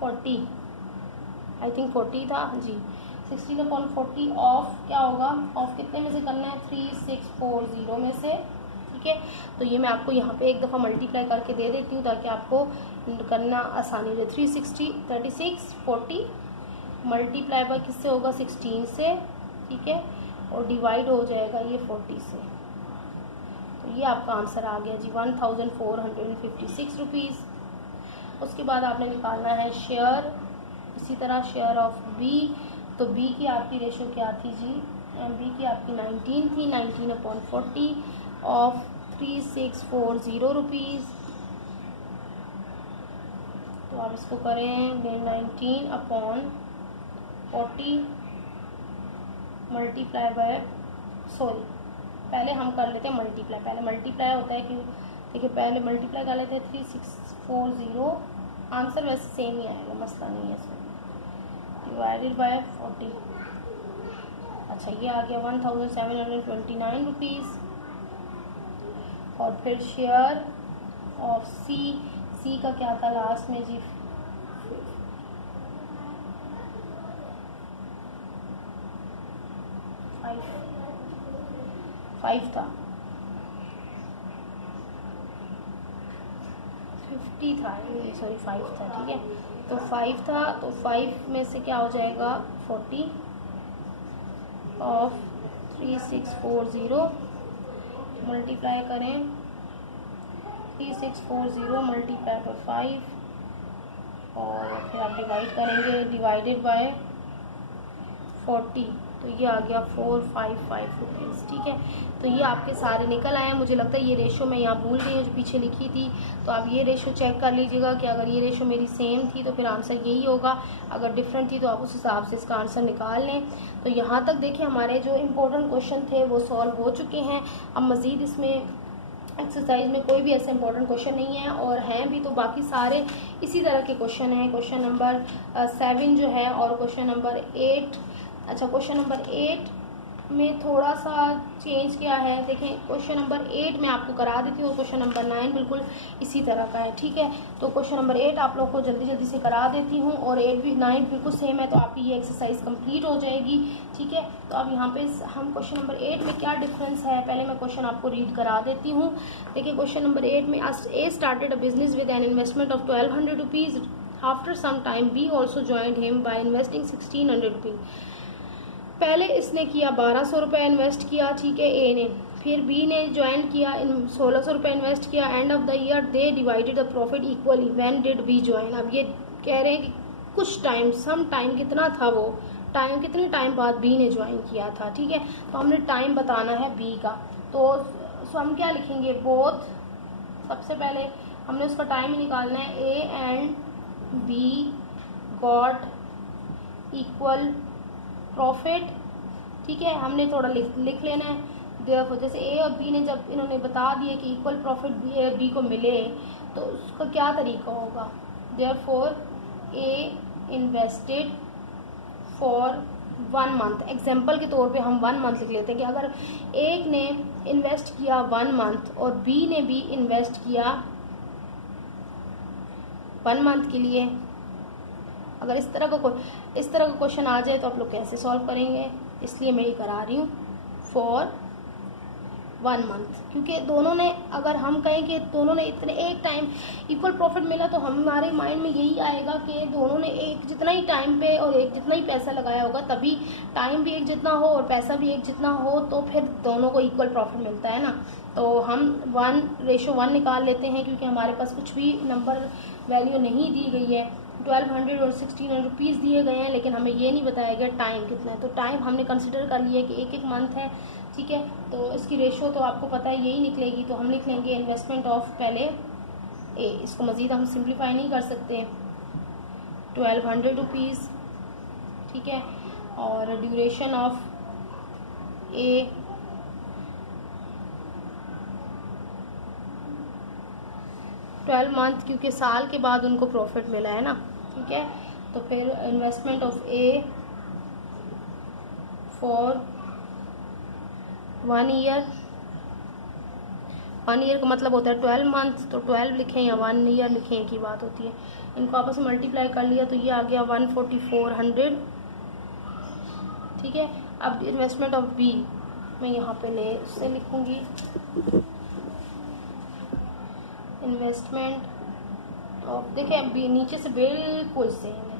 40 आई थिंक 40 था जी, 16 अपॉन 40 ऑफ क्या होगा, ऑफ कितने में से करना है 3640 में से, ठीक है। तो ये मैं आपको यहाँ पे एक दफ़ा मल्टीप्लाई करके दे देती हूँ ताकि आपको करना आसानी हो जाए। 3640 मल्टीप्लाई बाय किससे होगा 16 से, ठीक है, और डिवाइड हो जाएगा ये 40 से। तो ये आपका आंसर आ गया जी 1456 रुपीज़। उसके बाद आपने निकालना है शेयर, इसी तरह शेयर ऑफ बी। तो बी की आपकी रेशो क्या थी जी, बी की आपकी 19 थी, 19 अपॉन 40 ऑफ 3640 रुपीज़। तो आप इसको करें 19 अपॉन 40 मल्टीप्लाई बाय, सॉरी पहले हम कर लेते हैं मल्टीप्लाई, पहले मल्टीप्लाई होता है क्यों, देखिए पहले मल्टीप्लाई कर लेते हैं 3640, आंसर वैसे सेम ही आएगा, मसला नहीं है इसमें, डिवाइडेड बाय 40। अच्छा, ये आ गया 1729 रुपीज़। और फिर शेयर ऑफ सी, सी का क्या था लास्ट में जी, 5 था, 50 था, सॉरी 5 था, ठीक है। तो 5 था, तो 5 में से क्या हो जाएगा 40 ऑफ 3640 मल्टीप्लाई करें 3640 मल्टीप्लाई बाय 5 और फिर आप डिवाइड करेंगे, डिवाइडेड बाय 40, तो ये आ गया 455 रुपीज़, ठीक है। तो ये आपके सारे निकल आए हैं। मुझे लगता है ये रेशो मैं यहाँ भूल गई हूँ जो पीछे लिखी थी, तो आप ये रेशो चेक कर लीजिएगा कि अगर ये रेशो मेरी सेम थी तो फिर आंसर यही होगा, अगर डिफरेंट थी तो आप उस हिसाब से इसका आंसर निकाल लें। तो यहाँ तक देखिए हमारे जो इम्पोर्टेंट क्वेश्चन थे वो सॉल्व हो चुके हैं। अब मज़ीद इसमें एक्सरसाइज में कोई भी ऐसा इंपॉर्टेंट क्वेश्चन नहीं है, और हैं भी तो बाकी सारे इसी तरह के क्वेश्चन हैं। क्वेश्चन नंबर 7 जो है और क्वेश्चन नंबर 8, अच्छा क्वेश्चन नंबर 8 में थोड़ा सा चेंज किया है। देखें क्वेश्चन नंबर 8 मैं आपको करा देती हूँ, क्वेश्चन नंबर 9 बिल्कुल इसी तरह का है, ठीक है। तो क्वेश्चन नंबर 8 आप लोग को जल्दी जल्दी से करा देती हूँ, और 8 भी 9 बिल्कुल सेम है, तो आपकी ये एक्सरसाइज कंप्लीट हो जाएगी, ठीक है। तो अब यहाँ पे हम क्वेश्चन नंबर 8 में क्या डिफरेंस है, पहले मैं क्वेश्चन आपको रीड करा देती हूँ। देखिए क्वेश्चन नंबर 8 में A started a business with an investment of 1200 rupees. After some time B also joined him by investing 1600 rupees. पहले इसने किया 1200 रुपये इन्वेस्ट किया, ठीक है, ए ने, फिर बी ने ज्वाइन किया 1600 रुपये इन्वेस्ट किया। End of the year they divided the profit equally, when did B join. अब ये कह रहे हैं कि कुछ टाइम, सम टाइम कितना था, वो टाइम कितने टाइम बाद बी ने ज्वाइन किया था, ठीक है। तो हमने टाइम बताना है बी का, तो हम क्या लिखेंगे, बोथ, सबसे पहले हमने उसका टाइम ही निकालना है, A and B got equal profit, ठीक है। हमने थोड़ा लिख लेना है, जैसे ए और बी ने जब इन्होंने बता दिए कि इक्वल प्रॉफिट बी को मिले तो उसका क्या तरीका होगा। Therefore A invested for 1 month, example के तौर पे हम 1 मंथ लिख लेते हैं कि अगर एक ने इन्वेस्ट किया 1 मंथ और बी ने भी इन्वेस्ट किया 1 मंथ के लिए। अगर इस तरह का क्वेश्चन आ जाए तो आप लोग कैसे सॉल्व करेंगे, इसलिए मैं ये करा रही हूँ फॉर 1 मंथ, क्योंकि दोनों ने, अगर हम कहें कि दोनों ने इतने एक टाइम इक्वल प्रॉफिट मिला तो हमारे माइंड में यही आएगा कि दोनों ने एक जितना ही टाइम पे और एक जितना ही पैसा लगाया होगा, तभी टाइम भी एक जितना हो और पैसा भी एक जितना हो तो फिर दोनों को इक्वल प्रॉफिट मिलता है ना। तो हम 1:1 निकाल लेते हैं, क्योंकि हमारे पास कुछ भी नंबर वैल्यू नहीं दी गई है। 1200 और 1600 रुपीज़ दिए गए हैं, लेकिन हमें ये नहीं बताया गया टाइम कितना है। तो टाइम हमने कंसिडर कर लिया कि एक मंथ है, ठीक है। तो इसकी रेशो तो आपको पता है यही निकलेगी, तो हम लिख लेंगे इन्वेस्टमेंट ऑफ पहले ए, इसको मज़ीद हम सिंप्लीफाई नहीं कर सकते, 1200 रुपीज़, ठीक है। और duration of A, twelve month, क्योंकि साल के बाद उनको प्रॉफिट मिला है ना, ठीक है। तो फिर investment of A for 1 year, 1 year का मतलब होता है 12 मंथ, तो 12 लिखें या 1 ईयर लिखें, एक ही बात होती है। इनको आपस में मल्टीप्लाई कर लिया तो ये आ गया 14400, ठीक है। अब इन्वेस्टमेंट ऑफ बी मैं यहाँ पे ले उससे लिखूँगी, इन्वेस्टमेंट ऑफ, देखिए बी नीचे से बिल्कुल सेम है,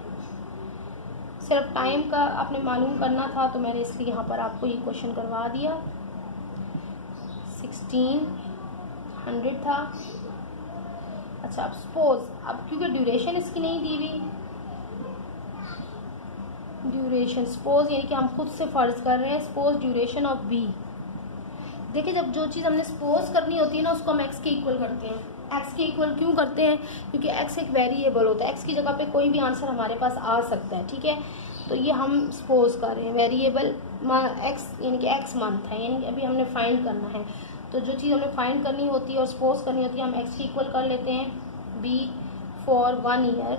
सिर्फ टाइम का आपने मालूम करना था तो मैंने इसलिए यहाँ पर आपको ये क्वेश्चन करवा दिया। 1600 था। अच्छा, अब सपोज, अब क्योंकि ड्यूरेशन इसकी नहीं दी हुई, ड्यूरेशन सपोज यानी कि हम खुद से फर्ज कर रहे हैं, सपोज ड्यूरेशन ऑफ बी। देखिए जब जो चीज़ हमने सपोज करनी होती है ना उसको हम एक्स के इक्वल करते हैं। एक्स के इक्वल क्यों करते हैं? क्योंकि एक्स एक वेरिएबल होता है, एक्स की जगह पे कोई भी आंसर हमारे पास आ सकता है, ठीक है। तो ये हम सपोज कर रहे हैं वेरिएबल एक्स, यानी कि एक्स मंथ है, यानी कि अभी हमने फाइंड करना है। तो जो चीज़ हमें फाइंड करनी होती है और सपोज करनी होती है हम एक्स की इक्वल कर लेते हैं बी फॉर 1 ईयर,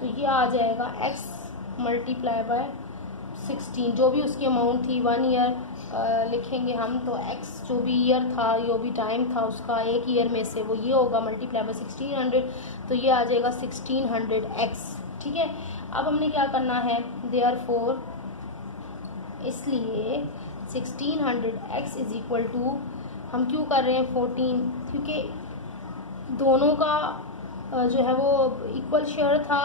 तो ये आ जाएगा एक्स मल्टीप्लाई बाय 16, जो भी उसकी अमाउंट थी 1 ईयर लिखेंगे हम, तो एक्स जो भी ईयर था, जो भी टाइम था उसका एक ईयर में से वो ये होगा मल्टीप्लाई बाय 1600, तो ये आ जाएगा 1600x, ठीक है। अब हमने क्या करना है, देयरफॉर इसलिए 1600x इज इक्वल टू, हम क्यों कर रहे हैं 14, क्योंकि दोनों का जो है वो इक्वल शेयर था,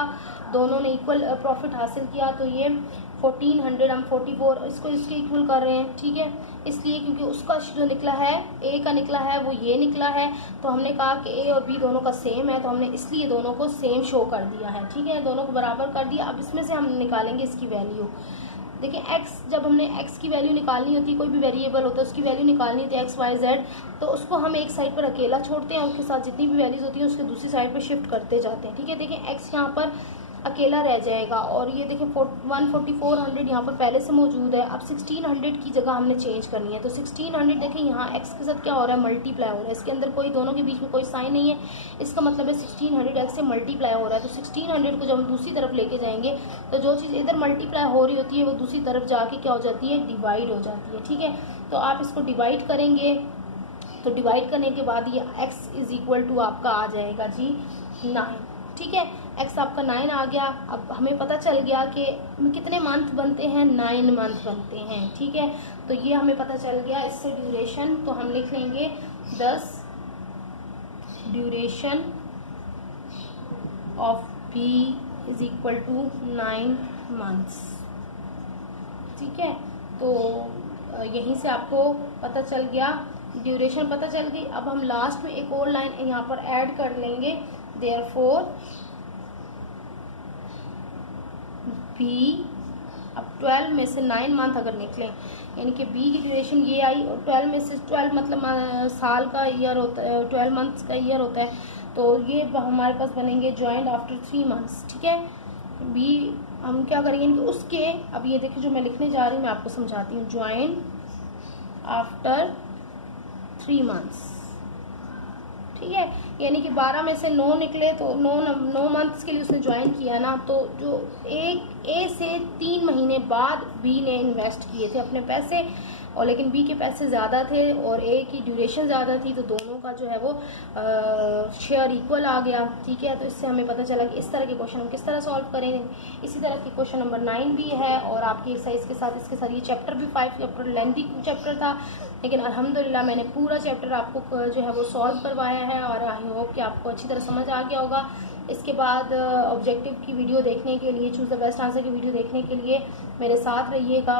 दोनों ने इक्वल प्रॉफिट हासिल किया, तो ये 1400 हम 44 इसको इसके इक्वल कर रहे हैं, ठीक है। इसलिए क्योंकि उसका जो निकला है ए का निकला है वो ये निकला है, तो हमने कहा कि ए और बी दोनों का सेम है, तो हमने इसलिए दोनों को सेम शो कर दिया है, ठीक है, दोनों को बराबर कर दिया। अब इसमें से हम निकालेंगे इसकी वैल्यू। देखिए x, जब हमने x की वैल्यू निकालनी होती है, कोई भी वेरिएबल होता है उसकी वैल्यू निकालनी होती है x y z, तो उसको हम एक साइड पर अकेला छोड़ते हैं, उसके साथ जितनी भी वैल्यूज होती हैं उसके दूसरी साइड पर शिफ्ट करते जाते हैं, ठीक है। देखिए x यहाँ पर अकेला रह जाएगा और ये देखिए 14400 यहाँ पर पहले से मौजूद है। अब 1600 की जगह हमने चेंज करनी है, तो 1600 देखिए यहाँ x के साथ क्या हो रहा है, मल्टीप्लाई हो रहा है, इसके अंदर कोई दोनों के बीच में कोई साइन नहीं है, इसका मतलब है 1600 x से मल्टीप्लाई हो रहा है। तो 1600 को जब हम दूसरी तरफ लेके जाएंगे तो जो चीज़ इधर मल्टीप्लाई हो रही होती है वो दूसरी तरफ जाके क्या हो जाती है, डिवाइड हो जाती है, ठीक है। तो आप इसको डिवाइड करेंगे, तो डिवाइड करने के बाद ये x इज इक्वल टू आपका आ जाएगा जी 9, ठीक है। x आपका 9 आ गया। अब हमें पता चल गया कि कितने मंथ बनते हैं, 9 मंथ बनते हैं, ठीक है। तो ये हमें पता चल गया। इससे ड्यूरेशन तो हम लिख लेंगे 10 duration of B is equal to 9 months, ठीक है। तो यहीं से आपको पता चल गया, ड्यूरेशन पता चल गई। अब हम लास्ट में एक और लाइन यहाँ पर ऐड कर लेंगे, देयरफॉर बी, अब 12 में से 9 मंथ अगर निकलें, यानी कि बी की ड्यूरेशन ये आई और 12 में से 12 मतलब साल का ईयर होता है, 12 मंथ्स का ईयर होता है, तो ये हमारे पास बनेंगे ज्वाइंट आफ्टर 3 मंथ्स, ठीक है। बी हम क्या करेंगे कि उसके, अब ये देखिए जो मैं लिखने जा रही हूँ मैं आपको समझाती हूँ, ज्वाइंट आफ्टर 3 मंथ्स, ठीक है। यानी कि 12 में से 9 निकले तो 9 मंथ्स के लिए उसने ज्वाइन किया ना, तो जो एक ए से 3 महीने बाद बी ने इन्वेस्ट किए थे अपने पैसे, और लेकिन बी के पैसे ज़्यादा थे और ए की ड्यूरेशन ज़्यादा थी, तो दोनों का जो है वो शेयर इक्वल आ गया, ठीक है। तो इससे हमें पता चला कि इस तरह के क्वेश्चन हम किस तरह सॉल्व करेंगे। इसी तरह के क्वेश्चन नंबर 9 भी है और आपकी एक्सरसाइज के साथ इसके साथ ये चैप्टर भी 5 चैप्टर लेंथी चैप्टर था, लेकिन अल्हम्दुलिल्लाह मैंने पूरा चैप्टर आपको जो है वो सॉल्व करवाया है और आई होप कि आपको अच्छी तरह समझ आ गया होगा। इसके बाद ऑब्जेक्टिव की वीडियो देखने के लिए, चूज़ द बेस्ट आंसर की वीडियो देखने के लिए मेरे साथ रहिएगा,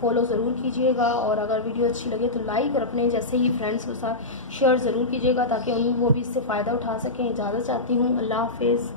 फॉलो ज़रूर कीजिएगा, और अगर वीडियो अच्छी लगे तो लाइक और अपने जैसे ही फ्रेंड्स के साथ शेयर ज़रूर कीजिएगा ताकि वो भी इससे फ़ायदा उठा सकें। इजाज़त चाहती हूँ, अल्लाह हाफिज़।